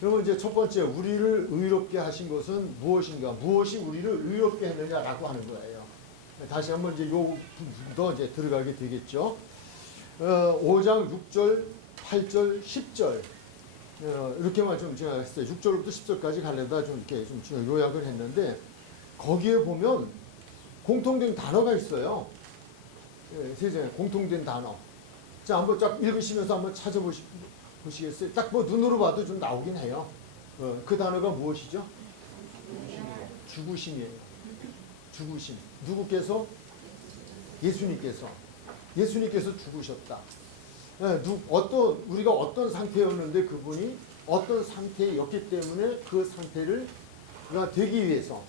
그러면 이제 첫 번째, 우리를 의롭게 하신 것은 무엇인가? 무엇이 우리를 의롭게 했느냐라고 하는 거예요. 다시 한번 이제 요 부분도 이제 들어가게 되겠죠. 5장 6절, 8절, 10절. 이렇게만 좀 제가 했어요. 6절부터 10절까지 가려다 좀 이렇게 좀 요약을 했는데, 거기에 보면 공통된 단어가 있어요. 세상에 공통된 단어. 자, 한번 쫙 읽으시면서 한번 찾아보시겠어요? 딱 뭐 눈으로 봐도 좀 나오긴 해요. 그 단어가 무엇이죠? 죽으심이에요. 죽으심. 누구께서? 예수님께서 죽으셨다. 우리가 어떤 상태였는데 그분이 어떤 상태였기 때문에 그 상태를 되기 위해서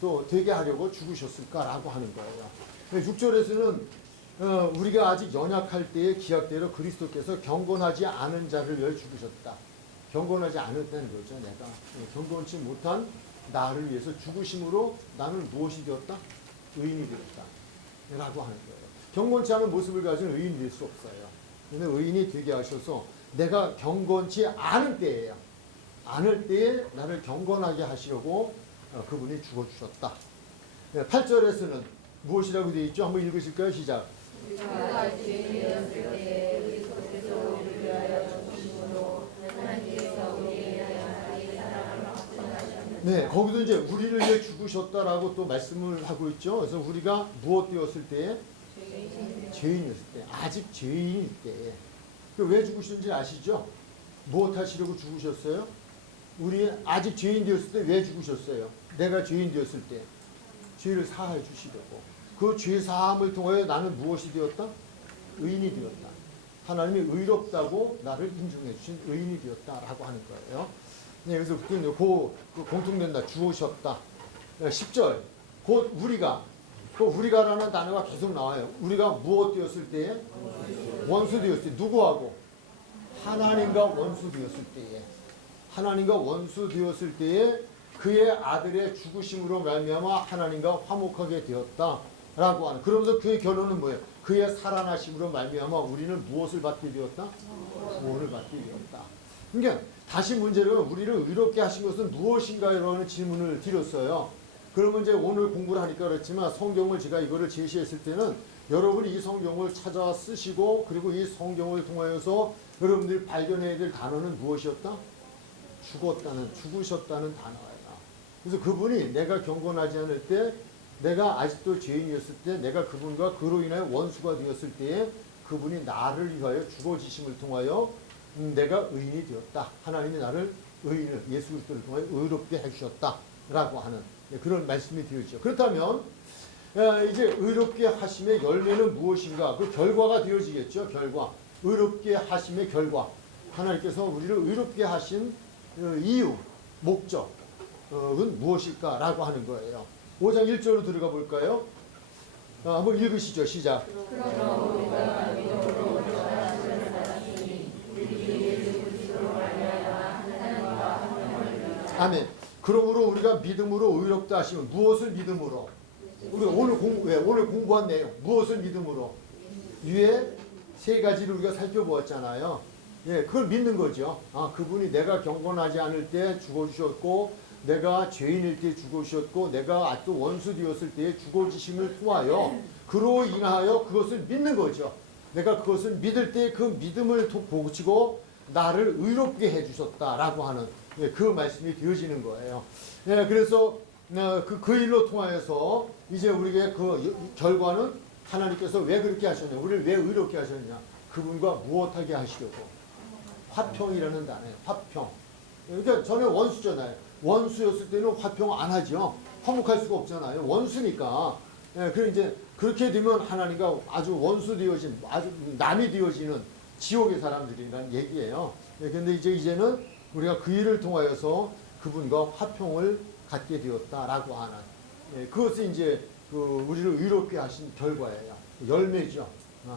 또 되게 하려고 죽으셨을까라고 하는 거예요. 6절에서는 우리가 아직 연약할 때의 기약대로 그리스도께서 경건하지 않은 자를 위해 죽으셨다. 경건하지 않았다는 거죠. 내가 경건치 못한 나를 위해서 죽으심으로 나는 무엇이 되었다? 의인이 되었다. 라고 하는 거예요. 경건치 않은 모습을 가진 의인이 될 수 없어요. 근데 의인이 되게 하셔서 내가 경건치 않을 때예요. 않을 때에 나를 경건하게 하시려고 그분이 죽어주셨다. 8절에서는 무엇이라고 되어 있죠? 한번 읽으실까요? 시작. 네, 거기도 이제 우리를 위해 죽으셨다라고 또 말씀을 하고 있죠. 그래서 우리가 무엇 되었을 때에? 죄인이었을 때, 아직 죄인일 때에. 왜 죽으셨는지 아시죠? 무엇 하시려고 죽으셨어요? 우리 아직 죄인 되었을 때 왜 죽으셨어요? 내가 죄인 되었을 때 죄를 사하여 주시려고. 그 죄 사함을 통하여 나는 무엇이 되었다? 의인이 되었다. 하나님이 의롭다고 나를 인정해 주신 의인이 되었다라고 하는 거예요. 네, 그래서 그 공통된다. 죽으셨다. 10절. 곧 우리가라는 단어가 계속 나와요. 우리가 무엇 되었을 때에? 원수 되었을 때. 누구하고? 하나님과 원수 되었을 때에. 하나님과 원수 되었을 때에 그의 아들의 죽으심으로 말미암아 하나님과 화목하게 되었다라고 하는. 그러면서 그의 결론은 뭐예요? 그의 살아나심으로 말미암아 우리는 무엇을 받게 되었다? 구원을 받게 되었다. 그러니까 다시 문제는 우리를 의롭게 하신 것은 무엇인가요라는 질문을 드렸어요. 그러면 이제 오늘 공부를 하니까 그렇지만 성경을 제가 이거를 제시했을 때는 여러분이 이 성경을 찾아 쓰시고 그리고 이 성경을 통하여서 여러분들이 발견해야 될 단어는 무엇이었다? 죽으셨다는 단어예요. 그래서 그분이 내가 경건하지 않을 때, 내가 아직도 죄인이었을 때, 내가 그분과 그로 인하여 원수가 되었을 때에 그분이 나를 위하여 죽어지심을 통하여 내가 의인이 되었다. 하나님이 나를 의인을 예수 그리스도를 통하여 의롭게 해주셨다라고 하는 그런 말씀이 되어있죠. 그렇다면 이제 의롭게 하심의 열매는 무엇인가? 그 결과가 되어지겠죠. 결과. 의롭게 하심의 결과. 하나님께서 우리를 의롭게 하신 이유, 목적은 무엇일까라고 하는 거예요. 5장 1절로 들어가 볼까요? 한번 읽으시죠. 시작. 아멘. 그러므로 우리가 믿음으로 의롭다 하시면 무엇을 믿음으로? 우리 오늘 공부한 내용 무엇을 믿음으로? 위에 세 가지를 우리가 살펴보았잖아요. 예, 그걸 믿는 거죠. 그분이 내가 경건하지 않을 때 죽어주셨고, 내가 죄인일 때 죽어주셨고, 내가 또 원수 되었을 때 죽어주심을 통하여 그로 인하여 그것을 믿는 거죠. 내가 그것을 믿을 때 그 믿음을 보시고 나를 의롭게 해주셨다라고 하는 그 말씀이 되어지는 거예요. 예, 그래서 그 일로 통하여서 이제 우리의 그 결과는 하나님께서 왜 그렇게 하셨냐, 우리를 왜 의롭게 하셨냐, 그분과 무엇하게 하시려고. 화평이라는 단어예요. 화평. 그러니까 전에 원수잖아요. 원수였을 때는 화평 안 하죠. 화목할 수가 없잖아요. 원수니까. 예, 그래 이제 그렇게 되면 하나님과 아주 원수 되어진, 아주 남이 되어지는 지옥의 사람들이라는 얘기예요. 예, 근데 이제는 우리가 그 일을 통하여서 그분과 화평을 갖게 되었다라고 하는, 예, 그것이 이제 우리를 의롭게 하신 결과예요. 열매죠.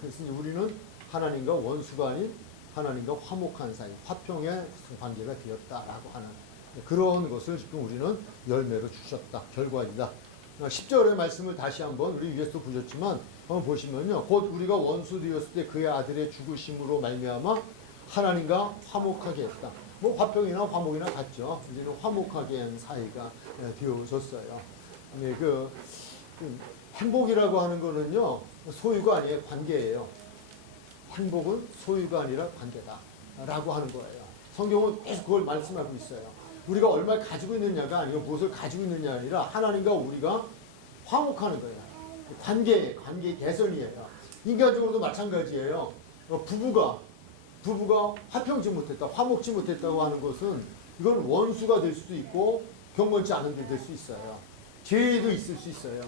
그래서 이제 우리는 하나님과 원수가 아닌 하나님과 화목한 사이, 화평의 관계가 되었다라고 하는 그런 것을 지금 우리는 열매로 주셨다. 결과이다. 10절의 말씀을 다시 한번 우리 위에서 보셨지만 한번 보시면요. 곧 우리가 원수 되었을 때 그의 아들의 죽으심으로 말미암아 하나님과 화목하게 했다. 뭐 화평이나 화목이나 같죠. 우리는 화목하게 한 사이가 되어졌어요. 네, 행복이라고 하는 거는요, 소유가 아니에요. 관계예요. 행복은 소유가 아니라 관계다라고 하는 거예요. 성경은 계속 그걸 말씀하고 있어요. 우리가 얼마를 가지고 있느냐가 아니고 무엇을 가지고 있느냐가 아니라 하나님과 우리가 화목하는 거예요. 관계 개선이에요. 인간적으로도 마찬가지예요. 부부가 화평지 못했다, 화목지 못했다고 하는 것은 이건 원수가 될 수도 있고 경건치 않은 게 될 수 있어요. 죄도 있을 수 있어요.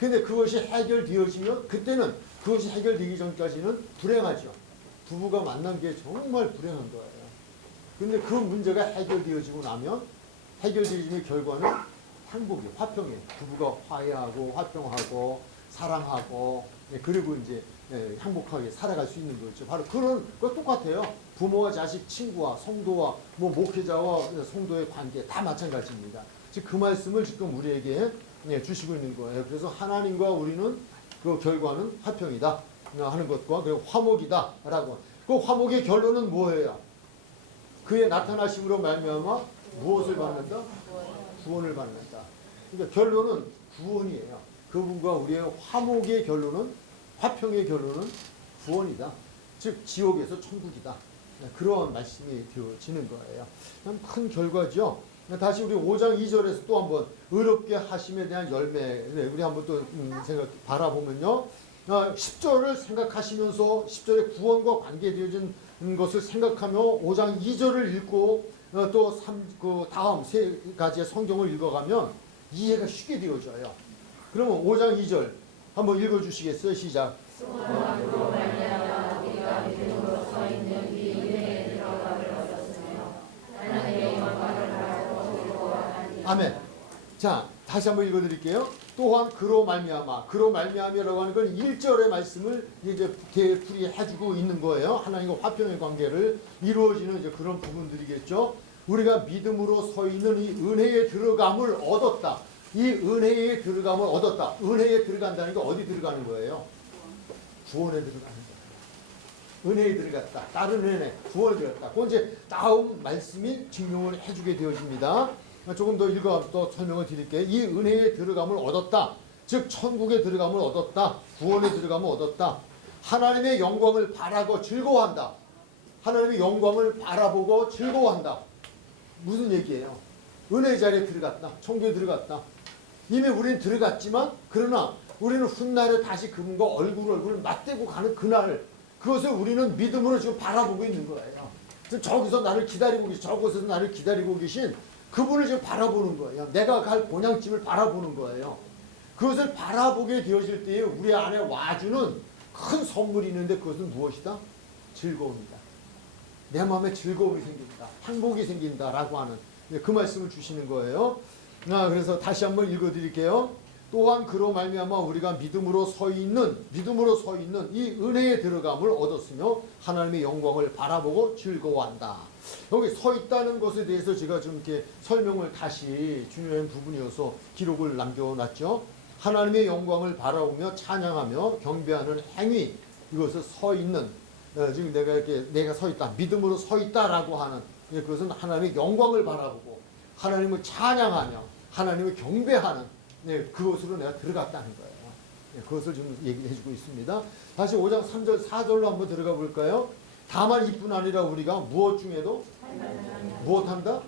근데 그것이 해결되어지면 그때는 그것이 해결되기 전까지는 불행하죠. 부부가 만난 게 정말 불행한 거예요. 근데 그 문제가 해결되어지고 나면 해결되어지는 결과는 행복이에요. 화평이에요. 부부가 화해하고 화평하고 사랑하고 그리고 이제 행복하게 살아갈 수 있는 거죠. 바로 그런 거 똑같아요. 부모와 자식, 친구와 성도와 목회자와 성도의 관계 다 마찬가지입니다. 즉 그 말씀을 지금 우리에게 주시고 있는 거예요. 그래서 하나님과 우리는 그 결과는 화평이다 하는 것과 그리고 화목이다라고. 그 화목의 결론은 뭐예요? 그의 나타나심으로 말미암아 무엇을 받는다? 구원을 받는다. 그러니까 결론은 구원이에요. 그분과 우리의 화목의 결론은, 화평의 결론은 구원이다. 즉 지옥에서 천국이다. 그런 말씀이 되어지는 거예요. 큰 결과죠. 다시 우리 5장 2절에서 또 한번 의롭게 하심에 대한 열매 우리 한번 또 바라보면요. 10절을 생각하시면서 10절의 구원과 관계되어진 것을 생각하며 5장 2절을 읽고 또 그 다음 세 가지의 성경을 읽어가면 이해가 쉽게 되어져요. 그러면 5장 2절 한번 읽어주시겠어요? 시작. 아멘. 자, 다시 한번 읽어드릴게요. 또한 그로 말미암아. 그로 말미암이라고 하는 건 1절의 말씀을 이제 되풀이해주고 있는 거예요. 하나님과 화평의 관계를 이루어지는 이제 그런 부분들이겠죠. 우리가 믿음으로 서 있는 이 은혜에 들어감을 얻었다. 이 은혜에 들어감을 얻었다. 은혜에 들어간다는 게 어디 들어가는 거예요? 구원에 들어가는 거예요. 은혜에 들어갔다. 다른 은혜, 구원에 들어갔다. 그 이제 다음 말씀이 증명을 해주게 되어집니다. 조금 더 또 설명을 드릴게요. 이 은혜에 들어감을 얻었다. 즉 천국에 들어감을 얻었다. 구원에 들어감을 얻었다. 하나님의 영광을 바라고 즐거워한다. 하나님의 영광을 바라보고 즐거워한다. 무슨 얘기예요? 은혜의 자리에 들어갔다. 천국에 들어갔다. 이미 우리는 들어갔지만 그러나 우리는 훗날에 다시 그분과 얼굴을 맞대고 가는 그날, 그것을 우리는 믿음으로 지금 바라보고 있는 거예요. 저기서 나를 기다리고 계신, 저곳에서 나를 기다리고 계신 그분을 지금 바라보는 거예요. 내가 갈 본향집을 바라보는 거예요. 그것을 바라보게 되어질 때에 우리 안에 와주는 큰 선물이 있는데 그것은 무엇이다? 즐거움이다. 내 마음에 즐거움이 생긴다. 행복이 생긴다라고 하는 그 말씀을 주시는 거예요. 그래서 다시 한번 읽어드릴게요. 또한 그로 말미암아 우리가 믿음으로 서 있는 이 은혜에 들어감을 얻었으며 하나님의 영광을 바라보고 즐거워한다. 여기 서 있다는 것에 대해서 제가 좀 이렇게 설명을 다시 중요한 부분이어서 기록을 남겨놨죠. 하나님의 영광을 바라보며 찬양하며 경배하는 행위, 이것을 서 있는, 지금 내가 서 있다, 믿음으로 서 있다라고 하는, 그것은 하나님의 영광을 바라보고 하나님을 찬양하며 하나님을 경배하는, 그것으로 내가 들어갔다는 거예요. 그것을 지금 얘기해주고 있습니다. 다시 5장 3절 4절로 한번 들어가 볼까요? 다만 이뿐 아니라 우리가 무엇 중에도 무엇한다?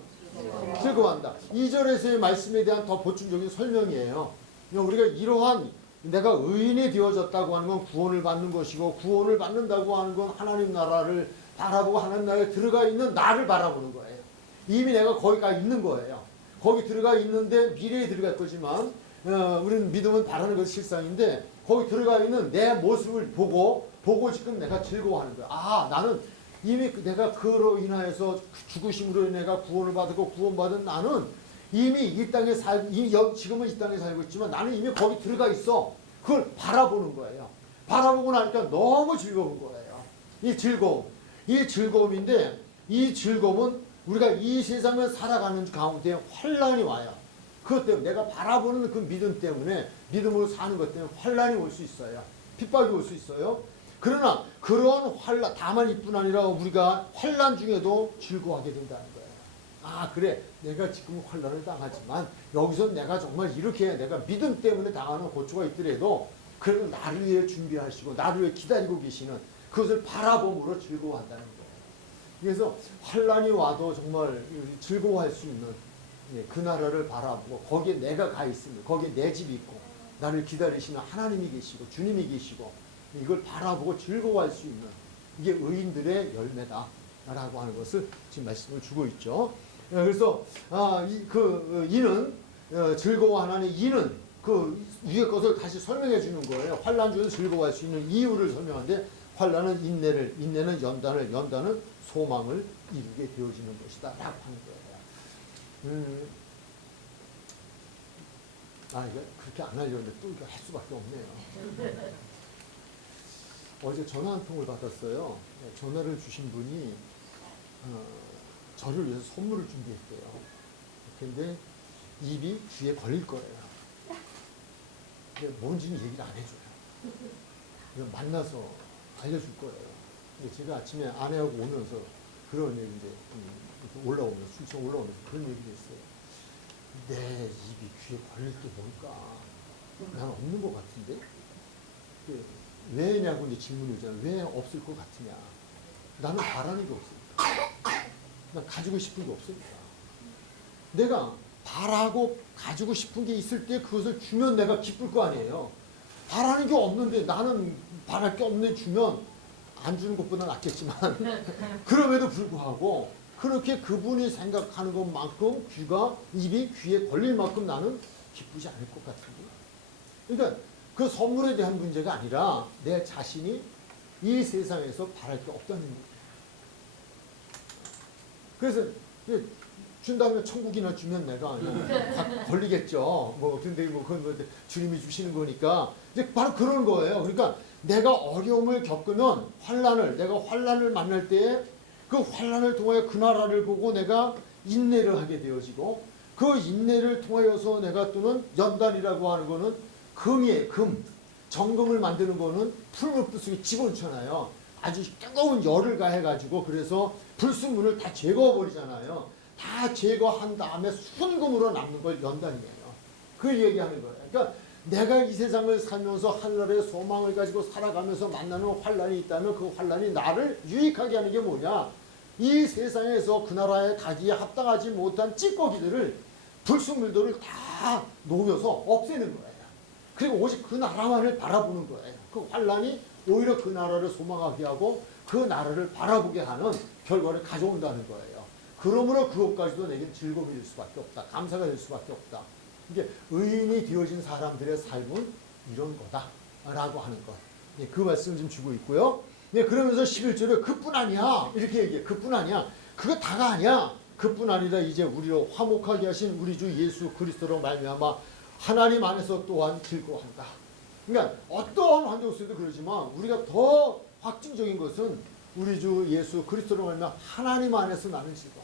즐거워한다. 2절에서의 말씀에 대한 더 보충적인 설명이에요. 우리가 이러한 내가 의인이 되어졌다고 하는 건 구원을 받는 것이고, 구원을 받는다고 하는 건 하나님 나라를 바라보고 하나님 나라에 들어가 있는 나를 바라보는 거예요. 이미 내가 거기 가 있는 거예요. 거기 들어가 있는데 미래에 들어갈 거지만 우리는 믿음은 바라는 것이 실상인데 거기 들어가 있는 내 모습을 보고 지금 내가 즐거워하는 거야. 아, 나는 이미 내가 그로 인하여서 죽으심으로 내가 구원을 받고 구원받은 나는 이미 이 땅에 지금은 이 땅에 살고 있지만 나는 이미 거기 들어가 있어. 그걸 바라보는 거예요. 바라보고 나니까 너무 즐거운 거예요. 이 즐거움인데 이 즐거움은 우리가 이 세상을 살아가는 가운데 환란이 와요. 그것 때문에 내가 바라보는 그 믿음 때문에, 믿음으로 사는 것 때문에 환란이 올 수 있어요. 핍박이 올 수 있어요. 그러나 그런 환란, 다만 이뿐 아니라 우리가 환란 중에도 즐거워하게 된다는 거예요. 아 그래 내가 지금 환난을 당하지만 여기서 내가 정말 이렇게 내가 믿음 때문에 당하는 고초가 있더라도 그래도 나를 위해 준비하시고 나를 위해 기다리고 계시는 그것을 바라봄으로 즐거워한다는 거예요. 그래서 환난이 와도 정말 즐거워할 수 있는 그 나라를 바라보고 거기에 내가 가 있으면 거기에 내 집이 있고 나를 기다리시는 하나님이 계시고 주님이 계시고 이걸 바라보고 즐거워할 수 있는 이게 의인들의 열매다라고 하는 것을 지금 말씀을 주고 있죠. 그래서 이는 즐거워하는 이는 그 위의 것을 다시 설명해 주는 거예요. 환난 중에서 즐거워할 수 있는 이유를 설명하는데 환난은 인내를, 인내는 연단을, 연단은 소망을 이루게 되어지는 것이다 라고 하는 거예요. 이거 그렇게 안 하려는데 또 이거 할 수밖에 없네요. 어제 전화 한 통을 받았어요. 전화를 주신 분이 저를 위해서 선물을 준비했대요. 근데 입이 귀에 걸릴 거예요. 근데 뭔지는 얘기를 안 해줘요. 만나서 알려줄 거예요. 근데 제가 아침에 아내하고 오면서 그런 얘기 이제 올라오면서 출석 올라오면서 그런 얘기를 했어요. 내 입이 귀에 걸릴 게 뭘까? 난 없는 것 같은데? 왜냐고 이제 질문이 오잖아요. 왜 없을 것 같으냐? 나는 바라는 게 없으니까. 난 가지고 싶은 게 없으니까. 내가 바라고 가지고 싶은 게 있을 때 그것을 주면 내가 기쁠 거 아니에요. 바라는 게 없는데 나는 바랄 게 없는데 주면 안 주는 것보다 낫겠지만 그럼에도 불구하고 그렇게 그분이 생각하는 것만큼 입이 귀에 걸릴 만큼 나는 기쁘지 않을 것 같은데. 그러니까 그 선물에 대한 문제가 아니라 내 자신이 이 세상에서 바랄 게 없다는 거예요. 그래서 준다면 천국이나 주면 내가 걸리겠죠. 근데 그건 주님이 주시는 거니까 이제 바로 그런 거예요. 그러니까 내가 어려움을 겪으면 내가 환난을 만날 때에 그 환난을 통하여 그 나라를 보고 내가 인내를 하게 되어지고 그 인내를 통하여서 내가 또는 연단이라고 하는 거는 금, 정금을 만드는 거는 풀무불 속에 집어넣잖아요. 아주 뜨거운 열을 가해가지고 그래서 불순물을 다 제거해버리잖아요. 다 제거한 다음에 순금으로 남는 걸 연단이에요. 그 얘기하는 거예요. 그러니까 내가 이 세상을 살면서 하늘의 소망을 가지고 살아가면서 만나는 환난이 있다면 그 환난이 나를 유익하게 하는 게 뭐냐? 이 세상에서 그 나라에 가기에 합당하지 못한 찌꺼기들을 불순물들을 다 녹여서 없애는 거예요. 그리고 오직 그 나라만을 바라보는 거예요. 그 환난이 오히려 그 나라를 소망하게 하고 그 나라를 바라보게 하는 결과를 가져온다는 거예요. 그러므로 그것까지도 내게 즐거움이 될 수밖에 없다. 감사가 될 수밖에 없다. 이게 의인이 되어진 사람들의 삶은 이런 거다라고 하는 것. 그 말씀을 좀 주고 있고요. 그러면서 11절에 그뿐 아니야. 이렇게 얘기해. 그뿐 아니야. 그거 다가 아니야. 그뿐 아니라 이제 우리로 화목하게 하신 우리 주 예수 그리스도로 말미암아 하나님 안에서 또한 즐거워한다. 그러니까 어떠한 환경 속에도 그러지만 우리가 더 확증적인 것은 우리 주 예수 그리스도로 말미암아 하나님 안에서 나는 즐거워.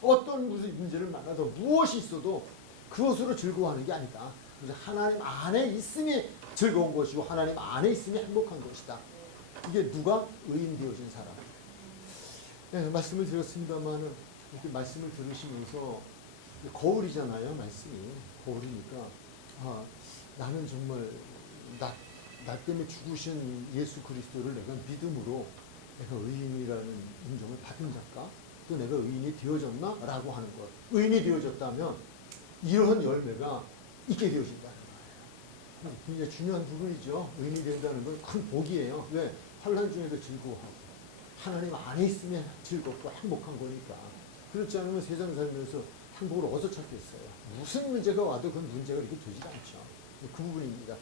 어떤 무슨 문제를 만나도 무엇이 있어도 그것으로 즐거워하는 게 아니다. 하나님 안에 있음이 즐거운 것이고 하나님 안에 있음이 행복한 것이다. 이게 누가? 의인 되어진 사람. 네, 말씀을 드렸습니다만 이렇게 말씀을 들으시면서 거울이잖아요. 말씀이 거울이니까 나는 정말 나 때문에 죽으신 예수 그리스도를 내가 믿음으로 내가 의인이라는 인정을 받은 자일까? 또 내가 의인이 되어졌나? 라고 하는 것. 의인이 되어졌다면 이러한 열매가 있게 되어진다는 거예요. 굉장히 중요한 부분이죠. 의인이 된다는 건 큰 복이에요. 왜? 환난 중에도 즐거워하고 하나님 안에 있으면 즐겁고 행복한 거니까. 그렇지 않으면 세상 살면서 행복을 어디서 찾겠어요. 무슨 문제가 와도 그 문제가 이렇게 되지 않죠. 그 부분입니다.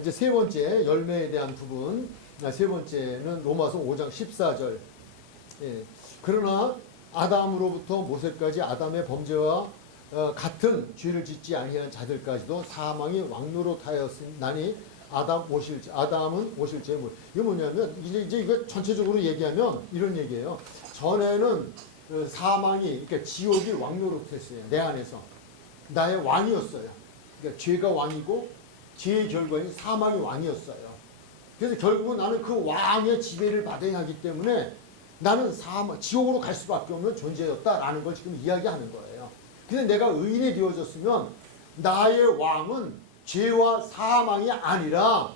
이제 세 번째 열매에 대한 부분. 세 번째는 로마서 5장 14절. 그러나 아담으로부터 모세까지 아담의 범죄와 같은 죄를 짓지 아니한 자들까지도 사망이 왕노릇하였으나니 아담은 오실째 이게 뭐냐면 이제 이거 전체적으로 얘기하면 이런 얘기예요. 전에는 사망이 그러니까 지옥이 왕노릇했어요. 내 안에서 나의 왕이었어요. 그러니까 죄가 왕이고 죄의 결과인 사망이 왕이었어요. 그래서 결국은 나는 그 왕의 지배를 받아야 하기 때문에 나는 지옥으로 갈 수밖에 없는 존재였다라는 걸 지금 이야기하는 거예요. 근데 내가 의인이 되어졌으면 나의 왕은 죄와 사망이 아니라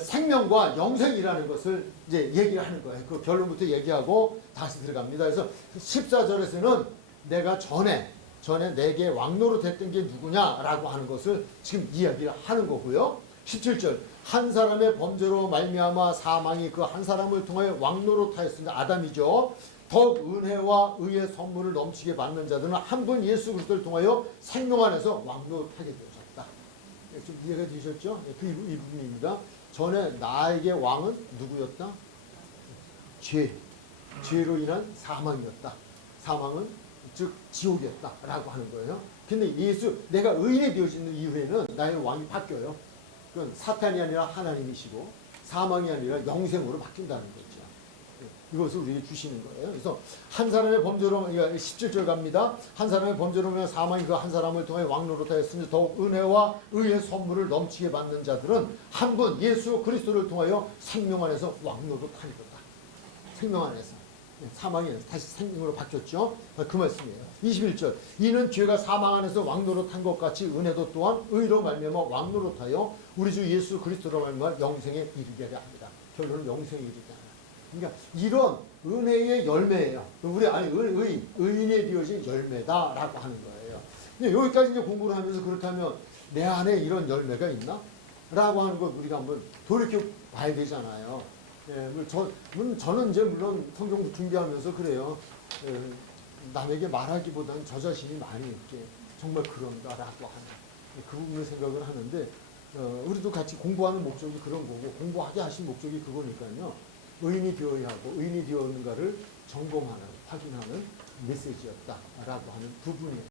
생명과 영생이라는 것을 이제 얘기를 하는 거예요. 그 결론부터 얘기하고 다시 들어갑니다. 그래서 14절에서는 내가 전에 내게 왕노로 됐던 게 누구냐라고 하는 것을 지금 이야기를 하는 거고요. 17절 한 사람의 범죄로 말미암아 사망이 그 한 사람을 통하여 왕노로 타였으니 아담이죠. 더욱 은혜와 의의 선물을 넘치게 받는 자들은 한 분 예수 그리스도를 통하여 생명 안에서 왕노로 타게 되셨다. 좀 이해가 되셨죠? 이 부분입니다. 전에 나에게 왕은 누구였다? 죄로 인한 사망이었다. 사망은 즉 지옥이었다라고 하는 거예요. 근데 내가 의인이 되어지는 이후에는 나의 왕이 바뀌어요. 그건 사탄이 아니라 하나님이시고 사망이 아니라 영생으로 바뀐다는 거죠. 이것을 우리에게 주시는 거예요. 그래서 한 사람의 범죄로 17절 갑니다. 한 사람의 범죄로 인한 사망이 그 한 사람을 통해 왕노로 타였으니 더욱 은혜와 의의 선물을 넘치게 받는 자들은 한 분 예수 그리스도를 통하여 생명 안에서 왕노로 타는 거다. 생명 안에서. 사망이 다시 생명으로 바뀌었죠. 그 말씀이에요. 21절 이는 죄가 사망 안에서 왕노로 탄 것 같이 은혜도 또한 의로 말미암아 왕노로 타여 우리 주 예수 그리스도로 말미암아 영생에 이르게 합니다. 결론은 영생에 이르게 합니다. 그러니까 이런 은혜의 열매예요. 우리 의인에 되어진 열매다라고 하는 거예요. 근데 여기까지 이제 공부를 하면서 그렇다면 내 안에 이런 열매가 있나? 라고 하는 걸 우리가 한번 돌이켜 봐야 되잖아요. 저는 이제 물론 성경 준비하면서 그래요. 남에게 말하기보다는 저 자신이 많이 이렇게 정말 그런가라고 하는 그 부분을 생각을 하는데 우리도 같이 공부하는 목적이 그런 거고 공부하게 하신 목적이 그거니까요. 의인이 되어야 하고 의인이 되었는가를 점검하는 확인하는 메시지였다라고 하는 부분이에요.